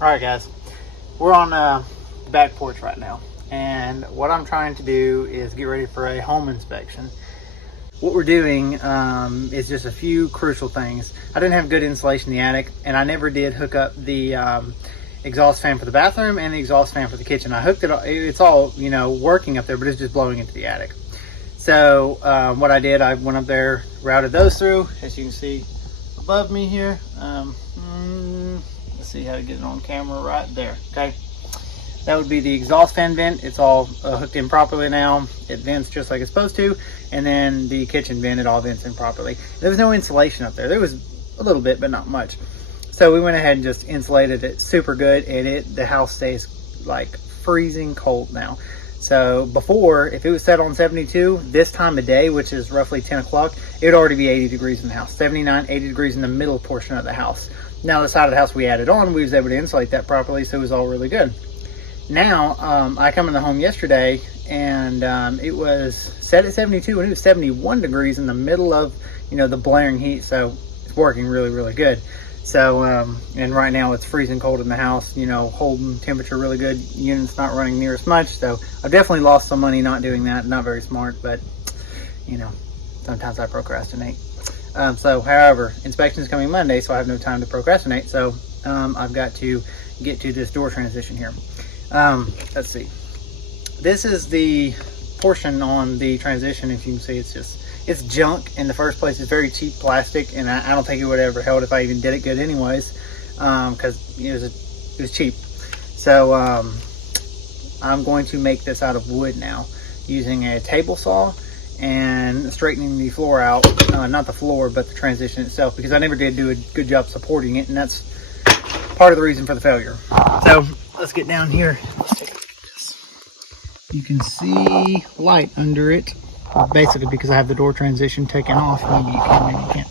Alright guys, we're on the back porch right now, and what I'm trying to do is get ready for a home inspection. What we're doing is just a few crucial things. I didn't have good insulation in the attic, and I never did hook up the exhaust fan for the bathroom and the exhaust fan for the kitchen. I hooked it, it's all, you know, working up there, but it's just blowing into the attic. So what I did, I went up there, routed those through, as you can see above me here. Let's see how to get it on camera right there. Okay, that would be the exhaust fan vent. It's all hooked in properly now. It vents just like it's supposed to. And then the kitchen vent, it all vents in properly. There was no insulation up there. There was a little bit, but not much. So we went ahead and just insulated it super good, and the house stays like freezing cold now. So before, if it was set on 72, this time of day, which is roughly 10 o'clock, it would already be 80 degrees in the house, 79, 80 degrees in the middle portion of the house. Now the side of the house we added on, we was able to insulate that properly, so it was all really good. Now, I come in the home yesterday, and it was set at 72, and it was 71 degrees in the middle of, you know, the blaring heat, so it's working really, really good. So, and right now it's freezing cold in the house, you know, holding temperature really good. Unit's not running near as much, so I've definitely lost some money not doing that. Not very smart, but, you know, sometimes I procrastinate. So, however, inspection is coming Monday, so I have no time to procrastinate. So, I've got to get to this door transition here. Let's see. This is the portion on the transition. If you can see, it's junk in the first place. It's very cheap plastic, and I don't think it would have ever held if I even did it good anyways, because it was cheap. So I'm going to make this out of wood now, using a table saw and straightening the floor out, not the floor, but the transition itself, because I never did do a good job supporting it, and that's part of the reason for the failure. So let's get down here. Let's take a look at this. You can see light under it, basically because I have the door transition taken off. Maybe you can, maybe you can't.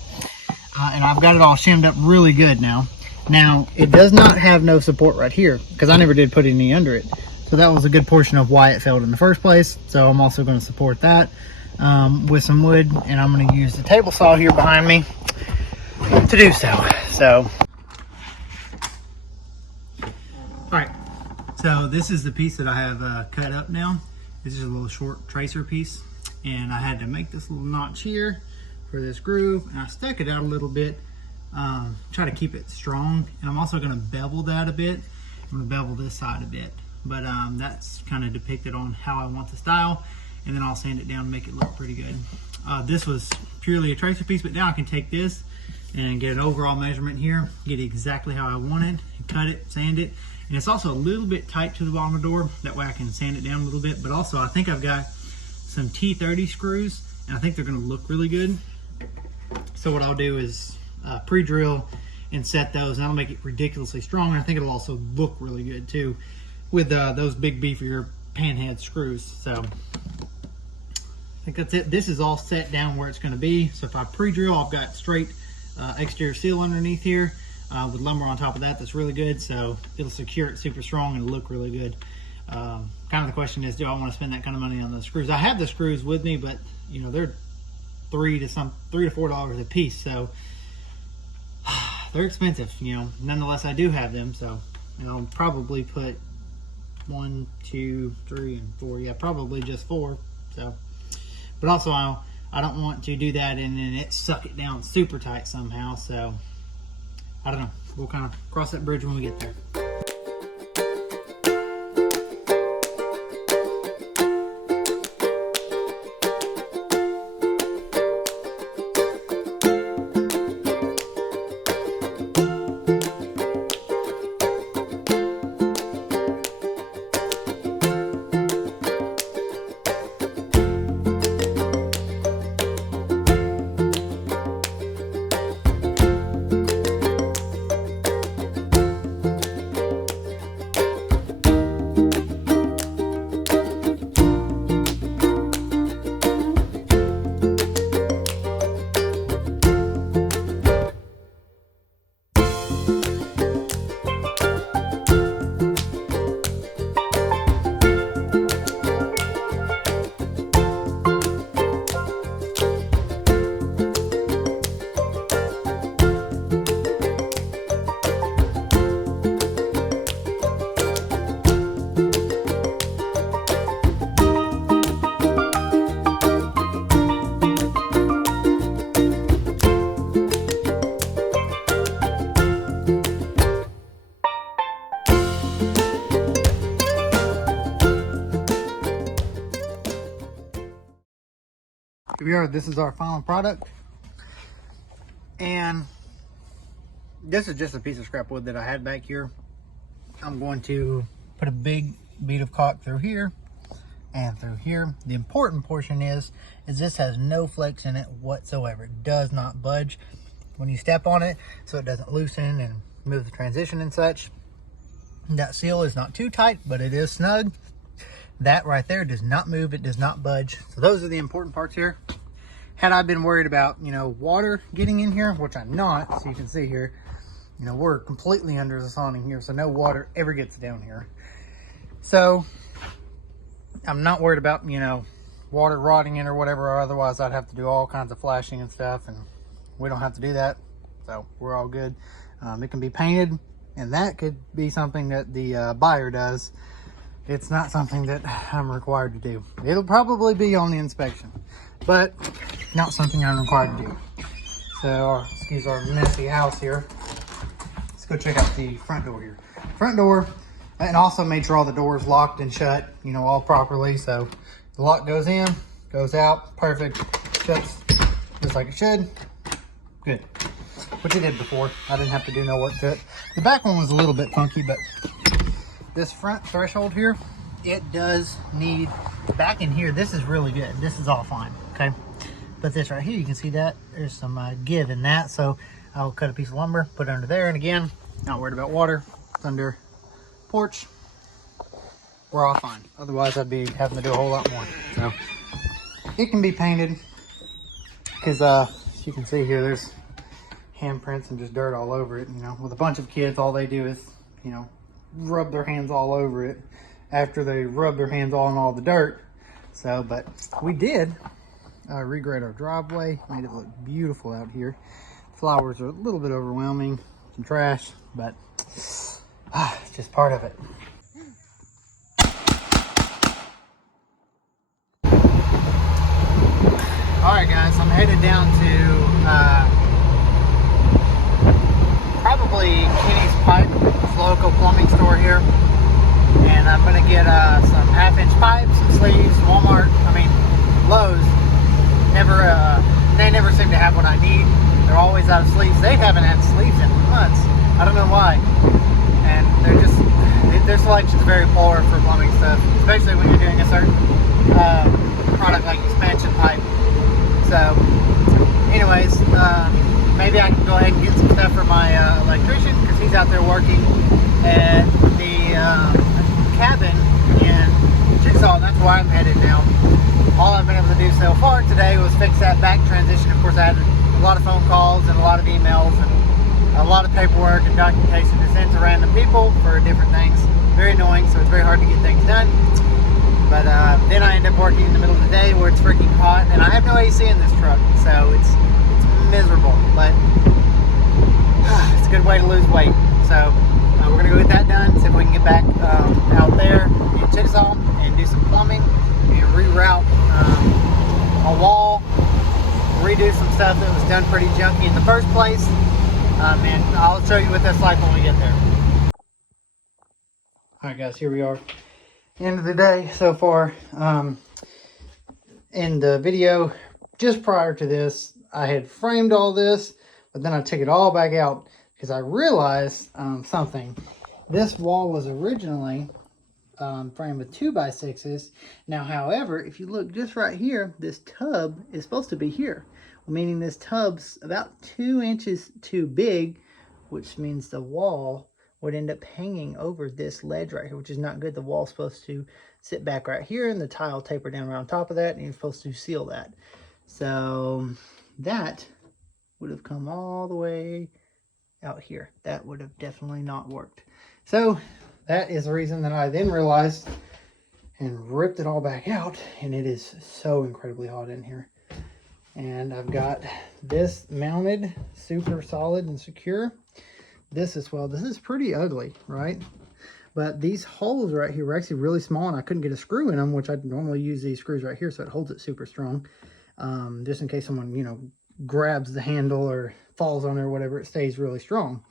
And I've got it all shimmed up really good now. Now, it does not have no support right here, because I never did put any under it. So that was a good portion of why it failed in the first place. So I'm also going to support that with some wood, and I'm going to use the table saw here behind me to do so. So, alright, so this is the piece that I have cut up now. This is a little short tracer piece, and I had to make this little notch here for this groove, and I stuck it out a little bit, try to keep it strong. And I'm also going to bevel that a bit. I'm going to bevel this side a bit, but that's kind of depicted on how I want the style, and then I'll sand it down and make it look pretty good. This was purely a tracer piece, but now I can take this and get an overall measurement here, get it exactly how I want it, and cut it, sand it. And it's also a little bit tight to the bottom of the door, that way I can sand it down a little bit. But also I think I've got some T30 screws, and I think they're going to look really good. So what I'll do is pre-drill and set those, and that'll make it ridiculously strong. And I think it'll also look really good too with those big beefier panhead screws. So I think that's it. This is all set down where it's going to be. So if I pre-drill, I've got straight exterior steel underneath here with lumber on top of that. That's really good. So it'll secure it super strong and look really good. Kind of the question is, do I want to spend that kind of money on the screws? I have the screws with me, but you know, they're $3 to $4 a piece, so they're expensive, you know. Nonetheless, I do have them, so I'll probably put 1, 2, 3, and 4. Yeah, probably just 4. So, but also I don't want to do that and then it suck it down super tight somehow. So I don't know. We'll kind of cross that bridge when we get there. Here we are. This is our final product. And this is just a piece of scrap wood that I had back here. I'm going to put a big bead of caulk through here and through here. The important portion is this has no flex in it whatsoever. It does not budge when you step on it, so it doesn't loosen and move the transition and such. That seal is not too tight, but it is snug. That right there does not move, it does not budge. So those are the important parts here. Had I been worried about, you know, water getting in here, which I'm not, so you can see here, you know, we're completely under the awning here, so no water ever gets down here. So I'm not worried about, you know, water rotting in or whatever, or otherwise I'd have to do all kinds of flashing and stuff, and we don't have to do that, so we're all good. It can be painted, and that could be something that the buyer does. It's not something that I'm required to do. It'll probably be on the inspection, but not something I'm required to do. So, excuse our messy house here. Let's go check out the front door here. Front door, and also made sure all the doors locked and shut, you know, all properly. So the lock goes in, goes out, perfect, shuts just like it should. Good. Which it did before. I didn't have to do no work to it. The back one was a little bit funky, but this front threshold here, it does need, back in here, this is really good. This is all fine, okay? But this right here, you can see that there's some give in that. So I'll cut a piece of lumber, put it under there. And again, not worried about water. It's under porch. We're all fine. Otherwise, I'd be having to do a whole lot more. So it can be painted because as you can see here, there's handprints and just dirt all over it. You know, with a bunch of kids, all they do is, you know, rub their hands all over it after they rub their hands on all the dirt. So, but we did regrade our driveway, made it look beautiful out here. Flowers are a little bit overwhelming, some trash, but it's just part of it. All right, guys, I'm headed down to probably Kenny's Pipe, local plumbing store here, and I'm gonna get some half-inch pipes, some sleeves. Lowe's they never seem to have what I need. They're always out of sleeves. They haven't had sleeves in months. I don't know why. And their selection's very poor for plumbing stuff, especially when you're doing a certain product like expansion pipe. So, anyways, maybe I can go ahead and get some stuff for my electrician, because he's out there working at the cabin in Chickasaw, and that's where I'm headed now. All I've been able to do so far today was fix that back transition. Of course, I had a lot of phone calls and a lot of emails and a lot of paperwork and documentation to send to random people for different things. Very annoying, so it's very hard to get things done. But then I end up working in the middle of the day where it's freaking hot, and I have no AC in this truck, so it's miserable. But it's a good way to lose weight. So we're gonna go get that done, see if we can get back out there in Chickasaw and do some plumbing and reroute a wall, redo some stuff that was done pretty junky in the first place, and I'll show you what that's like when we get there. Alright guys, here we are. End of the day so far. In the video just prior to this, I had framed all this, but then I took it all back out because I realized something. This wall was originally framed with 2x6s. Now, however, if you look just right here, this tub is supposed to be here, meaning this tub's about 2 inches too big, which means the wall would end up hanging over this ledge right here, which is not good. The wall's supposed to sit back right here, and the tile taper down around top of that, and you're supposed to seal that. So that would have come all the way out here. That would have definitely not worked. So that is the reason that I then realized and ripped it all back out, and it is so incredibly hot in here. And I've got this mounted super solid and secure. This as well. This is pretty ugly, right? But these holes right here were actually really small, and I couldn't get a screw in them, which I normally use these screws right here, so it holds it super strong. Just in case someone, you know, grabs the handle or falls on it or whatever, it stays really strong.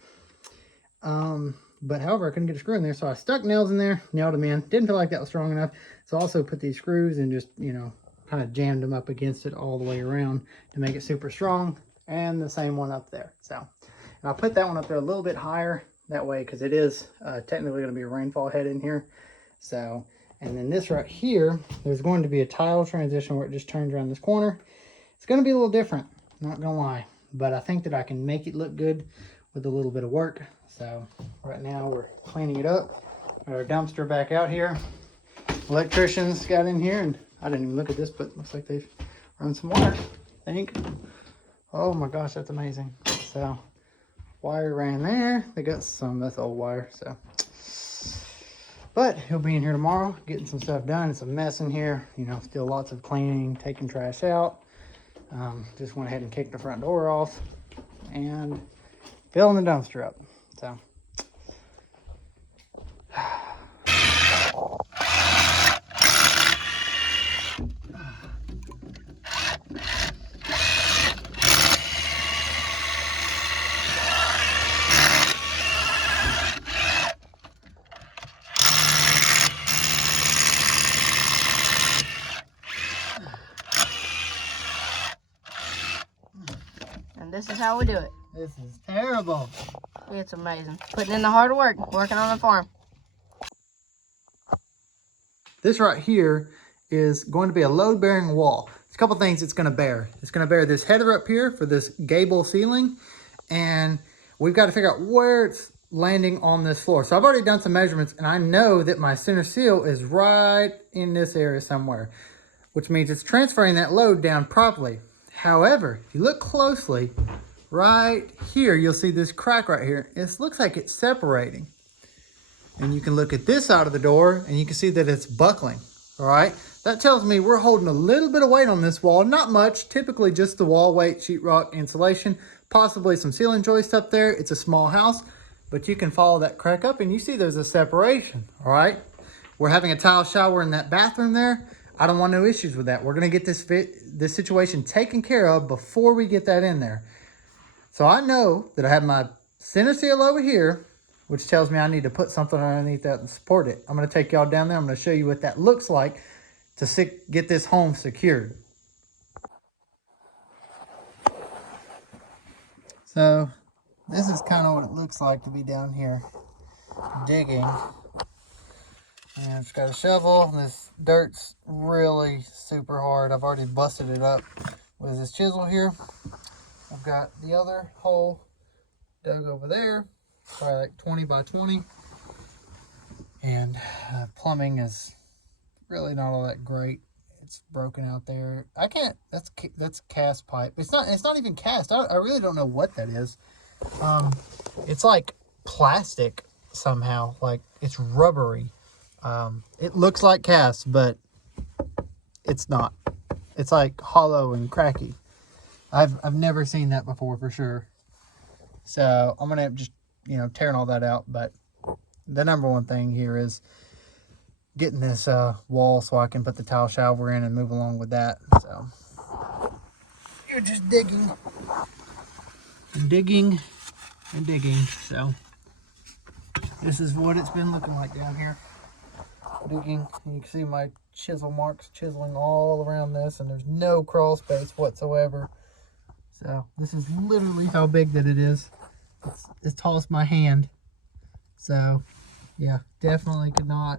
But however, I couldn't get a screw in there, so I stuck nails in there, nailed them in. Didn't feel like that was strong enough, so I also put these screws and just, you know, kind of jammed them up against it all the way around to make it super strong, and the same one up there. So, and I'll put that one up there a little bit higher that way, because it is technically going to be a rainfall head in here. So, and then this right here, there's going to be a tile transition where it just turns around this corner. It's going to be a little different, not gonna lie, but I think that I can make it look good with a little bit of work. So right now we're cleaning it up. Got our dumpster back out here. Electricians got in here, and I didn't even look at this, but it looks like they've run some wire, I think. Oh my gosh, that's amazing. So wire ran there. They got some, that's old wire, so. But he'll be in here tomorrow getting some stuff done. It's a mess in here, you know, still lots of cleaning, taking trash out. Just went ahead and kicked the front door off and filling the dumpster up. So and this is how we do it. this is terrible. It's amazing. Putting in the hard work, working on the farm. This right here is going to be a load-bearing wall. There's a couple things it's going to bear. It's going to bear this header up here for this gable ceiling, and we've got to figure out where it's landing on this floor. So I've already done some measurements, and I know that my center seal is right in this area somewhere, which means it's transferring that load down properly. However, if you look closely, right here, you'll see this crack right here. It looks like it's separating. And you can look at this side of the door and you can see that it's buckling, all right? That tells me we're holding a little bit of weight on this wall, not much, typically just the wall weight, sheetrock, insulation, possibly some ceiling joist up there. It's a small house, but you can follow that crack up and you see there's a separation, all right? We're having a tile shower in that bathroom there. I don't want no issues with that. We're gonna get this situation taken care of before we get that in there. So I know that I have my center seal over here, which tells me I need to put something underneath that and support it. I'm going to take y'all down there. I'm going to show you what that looks like to get this home secured. So this is kind of what it looks like to be down here digging. And it's got a shovel. This dirt's really super hard. I've already busted it up with this chisel here. I've got the other hole dug over there, probably like 20 by 20. And plumbing is really not all that great. It's broken out there. I can't, that's cast pipe. It's not even cast. I really don't know what that is. It's like plastic somehow, like it's rubbery. It looks like cast, but it's not. It's like hollow and cracky. I've never seen that before for sure. So I'm gonna just, tearing all that out. But the number one thing here is getting this wall so I can put the tile shower in and move along with that. So you're just digging and digging and digging. So this is what it's been looking like down here. Digging, and you can see my chisel marks chiseling all around this, and there's no crawl space whatsoever. So this is literally how big that it is. It's as tall as my hand. So yeah, definitely could not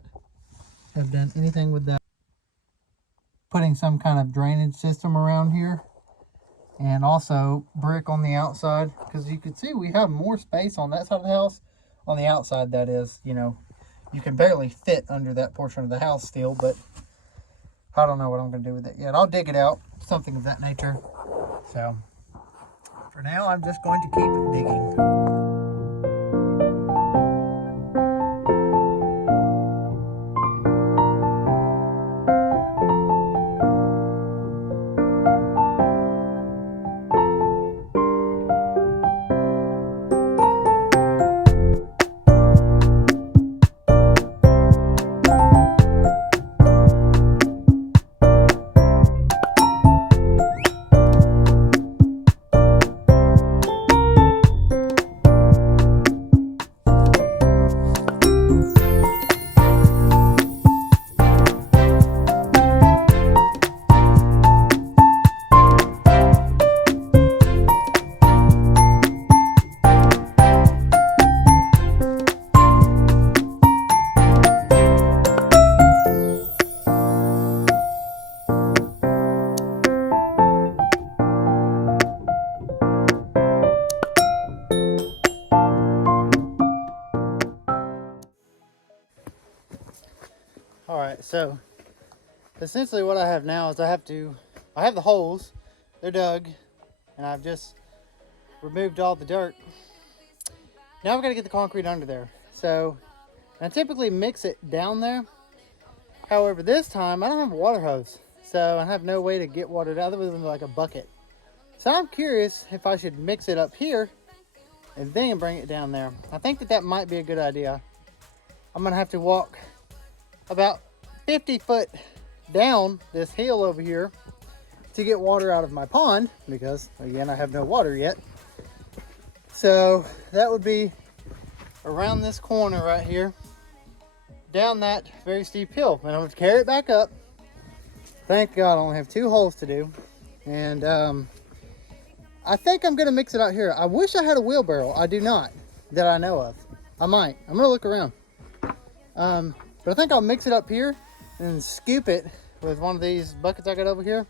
have done anything with that. Putting some kind of drainage system around here, and also brick on the outside, because you can see we have more space on that side of the house. On the outside, that is, you can barely fit under that portion of the house still, but I don't know what I'm going to do with it yet. I'll dig it out, something of that nature. So for now, I'm just going to keep digging. All right, so essentially what I have now is I have the holes, they're dug, and I've just removed all the dirt. Now I've got to get the concrete under there. So I typically mix it down there. However, this time I don't have a water hose, so I have no way to get water out other than like a bucket. So I'm curious if I should mix it up here and then bring it down there. I think that might be a good idea. I'm gonna have to walk about 50 foot down this hill over here to get water out of my pond because, again, I have no water yet. So that would be around this corner right here, down that very steep hill, and I'm going to carry it back up. Thank God I only have 2 holes to do, and I think I'm going to mix it out here. I wish I had a wheelbarrow. I do not, that I know of. I might. I'm going to look around. But I think I'll mix it up here and scoop it with one of these buckets I got over here,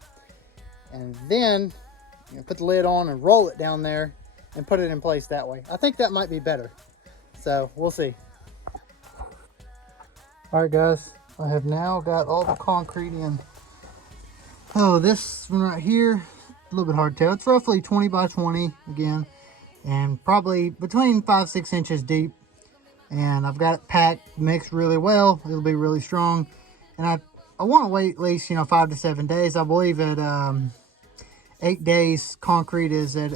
and then put the lid on and roll it down there and put it in place that way. I think that might be better. So we'll see. All right, guys, I have now got all the concrete in. Oh, this one right here, a little bit hard to tell. It's roughly 20 by 20 again, and probably between 5-6 inches deep. And I've got it packed, mixed really well. It'll be really strong. And I want to wait at least, 5 to 7 days. I believe at 8 days, concrete is at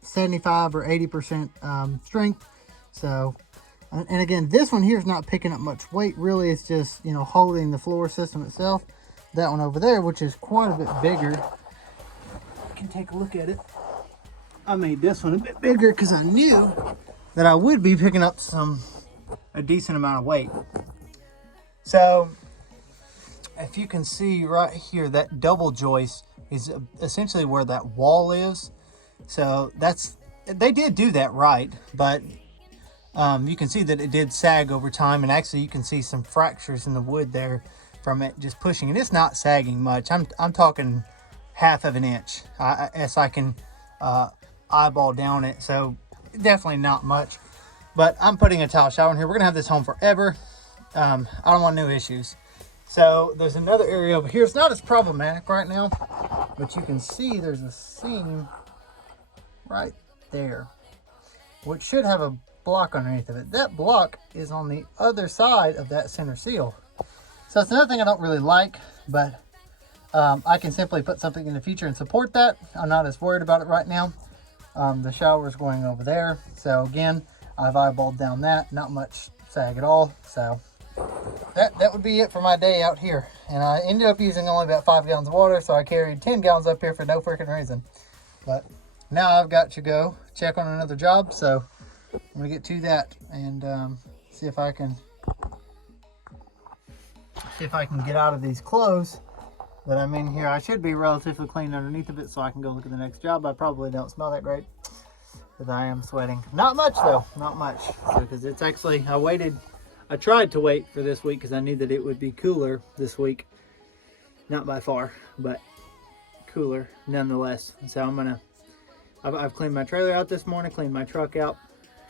75 or 80% strength. So, and again, this one here is not picking up much weight. Really, it's just, holding the floor system itself. That one over there, which is quite a bit bigger. You can take a look at it. I made this one a bit bigger because I knew that I would be picking up a decent amount of weight. So if you can see right here, that double joist is essentially where that wall is. So they did do that right, but you can see that it did sag over time, and actually you can see some fractures in the wood there from it just pushing, and it's not sagging much. I'm talking half of an inch as I can eyeball down it. So definitely not much, but I'm putting a tile shower in here. We're gonna have this home forever. I don't want no issues. So there's another area over here. It's not as problematic right now, but you can see there's a seam right there, which should have a block underneath of it. That block is on the other side of that center seal. So it's another thing I don't really like, but I can simply put something in the future and support that. I'm not as worried about it right now. The shower is going over there. So again, I've eyeballed down that, not much sag at all. So that would be it for my day out here. And I ended up using only about 5 gallons of water, so I carried 10 gallons up here for no freaking reason. But now I've got to go check on another job, so I'm gonna get to that and see if I can get out of these clothes that I'm in here. I should be relatively clean underneath of it, so I can go look at the next job. I probably don't smell that great because I am sweating. Not much though, not much. So, because it's actually, I tried to wait for this week because I knew that it would be cooler this week. Not by far, but cooler nonetheless. So I've cleaned my trailer out this morning, cleaned my truck out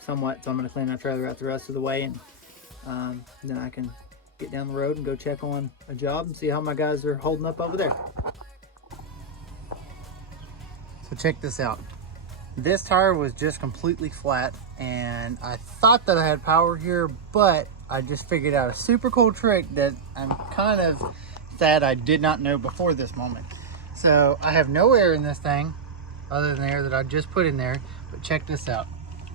somewhat. So I'm gonna clean my trailer out the rest of the way, and then I can get down the road and go check on a job and see how my guys are holding up over there. So check this out. This tire was just completely flat, and I thought that I had power here, but I just figured out a super cool trick that I'm kind of sad I did not know before this moment. So I have no air in this thing other than the air that I just put in there, but check this out.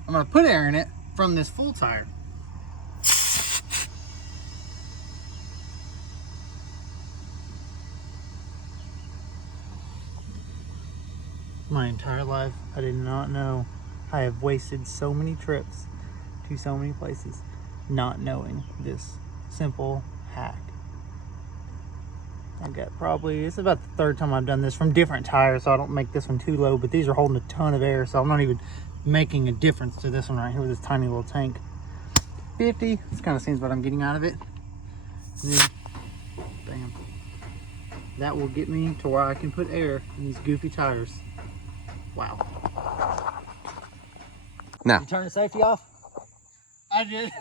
I'm gonna put air in it from this full tire. My entire life, I did not know I have wasted so many trips to so many places not knowing this simple hack. I got it's about the 3rd time I've done this from different tires, so I don't make this one too low, but these are holding a ton of air, so I'm not even making a difference to this one right here with this tiny little tank. 50, this kind of seems what I'm getting out of it. And then, bam. That will get me to where I can put air in these goofy tires. Wow. Now. You turn the safety off? I did.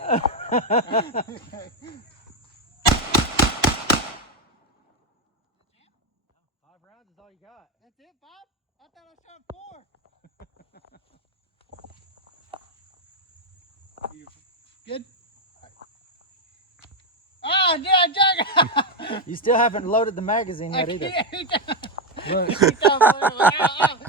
Good. Oh, yeah, Jack. You still haven't loaded the magazine yet either. I Look. can't.